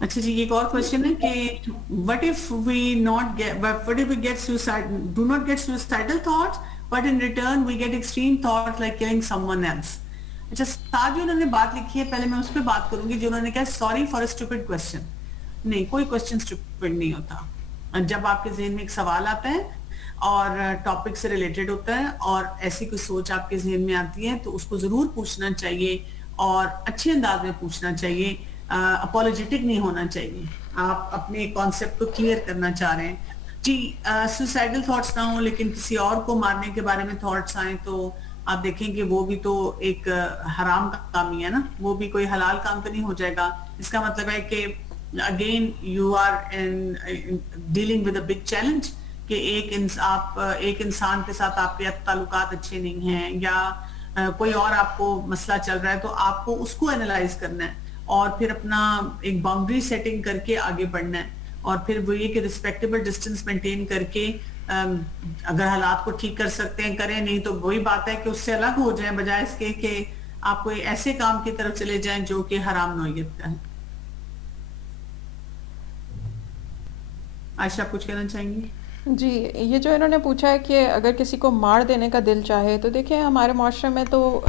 اچھا جی، ایک اور کوشچن ہے کہ what if we not get what if we get suicide do not get suicidal thoughts but in return we get extreme thoughts like killing someone else. اچھا ساتھ جو انہوں نے بات لکھی ہے پہلے میں اس پہ بات کروں گی جو انہوں نے کہا sorry for a stupid question. نہیں، کوئی کوشچن اسٹوپڈ نہیں ہوتا. جب آپ کے ذہن میں ایک سوال آتا ہے اور ٹاپک سے ریلیٹڈ ہوتا ہے اور ایسی کوئی سوچ آپ کے ذہن میں آتی ہے تو اس کو ضرور پوچھنا چاہیے اور اچھے انداز میں پوچھنا چاہیے. اپولوجیٹک نہیں ہونا چاہیے. آپ اپنے کانسیپٹ کو کلیئر کرنا چاہ رہے ہیں. جی سوسائڈل تھاٹس نہ ہوں لیکن کسی اور کو مارنے کے بارے میں تھاٹس آئیں تو آپ دیکھیں کہ وہ بھی تو ایک حرام کام ہی ہے نا. وہ بھی کوئی حلال کام تو نہیں ہو جائے گا. اس کا مطلب ہے کہ again you are dealing with a big challenge کہ ایک انسان کے ساتھ آپ کے تعلقات اچھے نہیں ہیں یا کوئی اور آپ کو مسئلہ چل رہا ہے تو آپ کو اس کو اینالائز کرنا ہے اور پھر اپنا ایک باؤنڈری سیٹنگ کر کے آگے بڑھنا ہے. اور پھر وہ یہ کہ ریسپیکٹیبل ڈسٹینس مینٹین کر کے اگر حالات کو ٹھیک کر سکتے ہیں کریں, نہیں تو وہی بات ہے کہ اس سے الگ ہو جائیں بجائے اس کے کہ آپ کوئی ایسے کام کی طرف چلے جائیں جو کہ حرام نوعیت کا ہے. عائشہ آپ کچھ کہنا چاہیں گی؟ جی یہ جو انہوں نے پوچھا ہے کہ اگر کسی کو مار دینے کا دل چاہے تو دیکھیں ہمارے معاشرے میں تو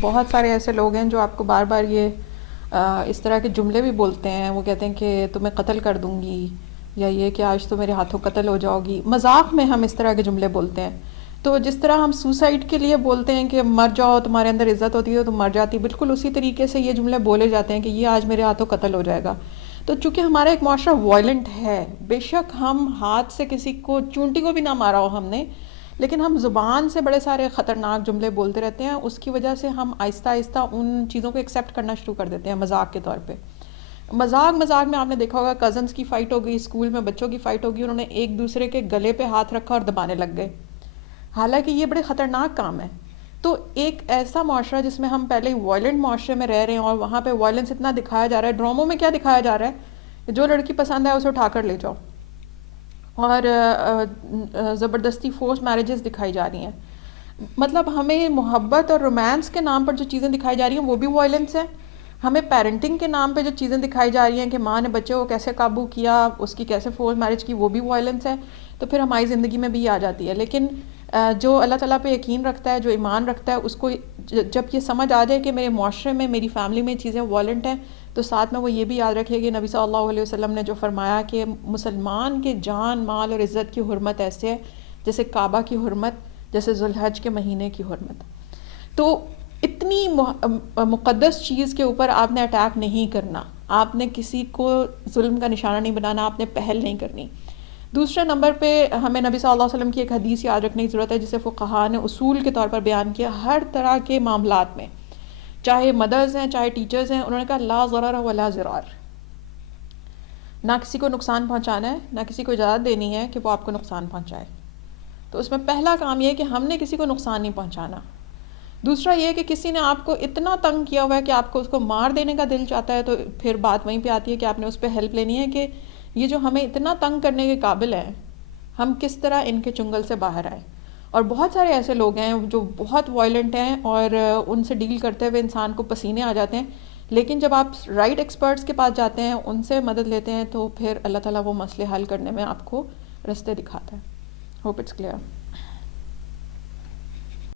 بہت سارے ایسے لوگ ہیں جو آپ کو بار بار یہ اس طرح کے جملے بھی بولتے ہیں. وہ کہتے ہیں کہ تمہیں قتل کر دوں گی یا یہ کہ آج تو میرے ہاتھوں قتل ہو جاؤ گی. مذاق میں ہم اس طرح کے جملے بولتے ہیں. تو جس طرح ہم سوسائڈ کے لیے بولتے ہیں کہ مر جاؤ تمہارے اندر عزت ہوتی ہے تو مر جاتی, بالکل اسی طریقے سے یہ جملے بولے جاتے ہیں کہ یہ آج میرے ہاتھوں قتل ہو جائے گا. تو چونکہ ہمارا ایک معاشرہ وائلنٹ ہے, بے شک ہم ہاتھ سے کسی کو چونٹی کو بھی نہ مارا ہو ہم نے, لیکن ہم زبان سے بڑے سارے خطرناک جملے بولتے رہتے ہیں. اس کی وجہ سے ہم آہستہ آہستہ ان چیزوں کو ایکسیپٹ کرنا شروع کر دیتے ہیں مذاق کے طور پہ. مذاق میں آپ نے دیکھا ہوگا کزنس کی فائٹ ہو گئی, اسکول میں بچوں کی فائٹ ہوگی, انہوں نے ایک دوسرے کے گلے پہ ہاتھ رکھا اور دبانے لگ گئے, حالانکہ یہ بڑے خطرناک کام ہے. تو ایک ایسا معاشرہ جس میں ہم پہلے وائلنٹ معاشرے میں رہ رہے ہیں اور وہاں پہ وائلنس اتنا دکھایا جا رہا ہے, ڈراموں میں کیا دکھایا جا رہا ہے, جو لڑکی پسند ہے اسے اٹھا کر لے جاؤ, اور زبردستی فورس میرجز دکھائی جا رہی ہیں. مطلب ہمیں محبت اور رومانس کے نام پر جو چیزیں دکھائی جا رہی ہیں وہ بھی وائلنس ہے. ہمیں پیرنٹنگ کے نام پہ جو چیزیں دکھائی جا رہی ہیں کہ ماں نے بچے کو کیسے قابو کیا, اس کی کیسے فورس میرج کی, وہ بھی وائلنس ہے. تو پھر ہماری زندگی میں بھی آ جاتی ہے. لیکن جو اللہ تعالیٰ پہ یقین رکھتا ہے, جو ایمان رکھتا ہے, اس کو جب یہ سمجھ آ جائے کہ میرے معاشرے میں میری فیملی میں چیزیں وائلنٹ ہیں, تو ساتھ میں وہ یہ بھی یاد رکھے کہ نبی صلی اللہ علیہ وسلم نے جو فرمایا کہ مسلمان کے جان مال اور عزت کی حرمت ایسے ہے جیسے کعبہ کی حرمت, جیسے ذوالحج کے مہینے کی حرمت. تو اتنی مقدس چیز کے اوپر آپ نے اٹیک نہیں کرنا, آپ نے کسی کو ظلم کا نشانہ نہیں بنانا, آپ نے پہل نہیں کرنی. دوسرے نمبر پہ ہمیں نبی صلی اللہ علیہ وسلم کی ایک حدیث یاد رکھنے کی ضرورت ہے جسے فقہاء نے اصول کے طور پر بیان کیا. ہر طرح کے معاملات میں, چاہے مدرز ہیں چاہے ٹیچرز ہیں, انہوں نے کہا لا ضرر ولا ضرار, نہ کسی کو نقصان پہنچانا ہے نہ کسی کو اجازت دینی ہے کہ وہ آپ کو نقصان پہنچائے. تو اس میں پہلا کام یہ ہے کہ ہم نے کسی کو نقصان نہیں پہنچانا. دوسرا یہ کہ کسی نے آپ کو اتنا تنگ کیا ہوا ہے کہ آپ کو اس کو مار دینے کا دل چاہتا ہے, تو پھر بات وہیں پہ آتی ہے کہ آپ نے اس پہ ہیلپ لینی ہے کہ یہ جو ہمیں اتنا تنگ کرنے کے قابل ہیں, ہم کس طرح ان کے چنگل سے باہر آئیں. اور بہت سارے ایسے لوگ ہیں جو بہت وائلنٹ ہیں اور ان سے ڈیل کرتے ہوئے انسان کو پسینے آ جاتے ہیں, لیکن جب آپ رائٹ ایکسپرٹس کے پاس جاتے ہیں, ان سے مدد لیتے ہیں, تو پھر اللہ تعالیٰ وہ مسئلے حل کرنے میں آپ کو رستے دکھاتا ہے. Hope it's clear.